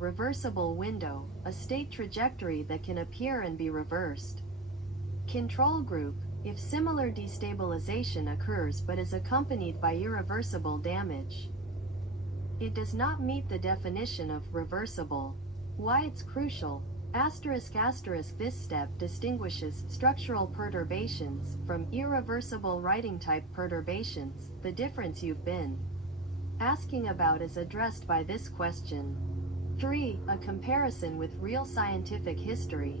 reversible window, a state trajectory that can appear and be reversed. Control group, if similar destabilization occurs but is accompanied by irreversible damage. It does not meet the definition of reversible. Why it's crucial? This step distinguishes structural perturbations from irreversible writing type perturbations. The difference you've been asking about is addressed by this question. 3. A comparison with real scientific history.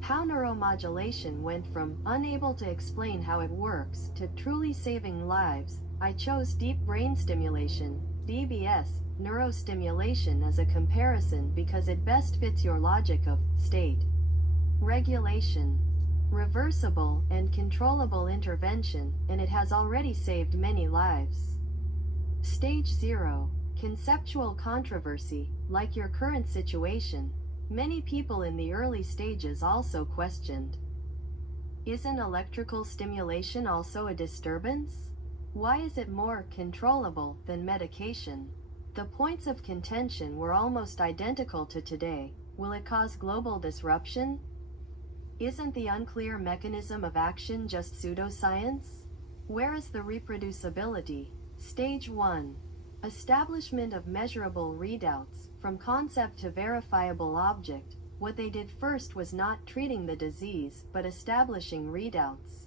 How neuromodulation went from unable to explain how it works to truly saving lives. I chose deep brain stimulation, DBS, neurostimulation as a comparison because it best fits your logic of state regulation, reversible and controllable intervention, and it has already saved many lives. Stage 0. Conceptual controversy. Like your current situation, many people in the early stages also questioned, isn't electrical stimulation also a disturbance? Why is it more controllable than medication? The points of contention were almost identical to today. Will it cause global disruption? Isn't the unclear mechanism of action just pseudoscience? Where is the reproducibility? Stage 1. Establishment of measurable readouts. From concept to verifiable object, what they did first was not treating the disease, but establishing readouts.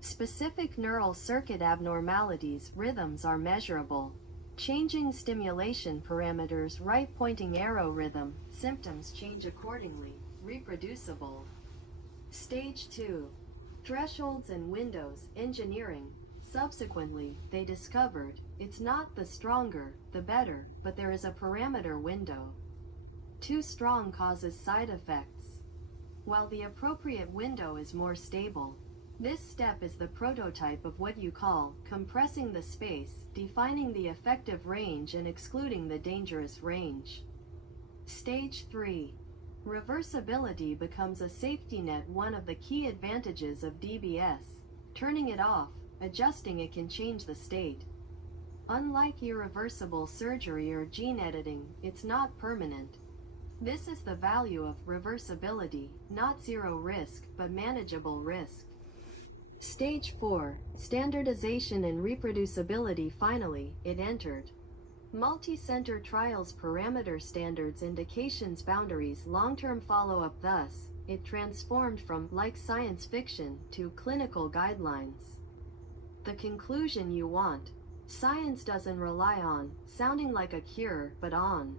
Specific neural circuit abnormalities, rhythms are measurable. Changing stimulation parameters, right pointing arrow rhythm, symptoms change accordingly, reproducible. Stage 2. Thresholds and windows, engineering. Subsequently, they discovered, it's not the stronger, the better, but there is a parameter window. Too strong causes side effects, while the appropriate window is more stable. This step is the prototype of what you call compressing the space, defining the effective range and excluding the dangerous range. Stage 3. Reversibility becomes a safety net. One of the key advantages of DBS. Turning it off, adjusting it can change the state. Unlike irreversible surgery or gene editing, it's not permanent. This is the value of reversibility, not zero risk, but manageable risk. Stage 4. Standardization and reproducibility. Finally, it entered. Multi-center trials, parameter standards, indications, boundaries, long-term follow-up. Thus, it transformed from like science fiction to clinical guidelines. The conclusion you want. Science doesn't rely on sounding like a cure, but on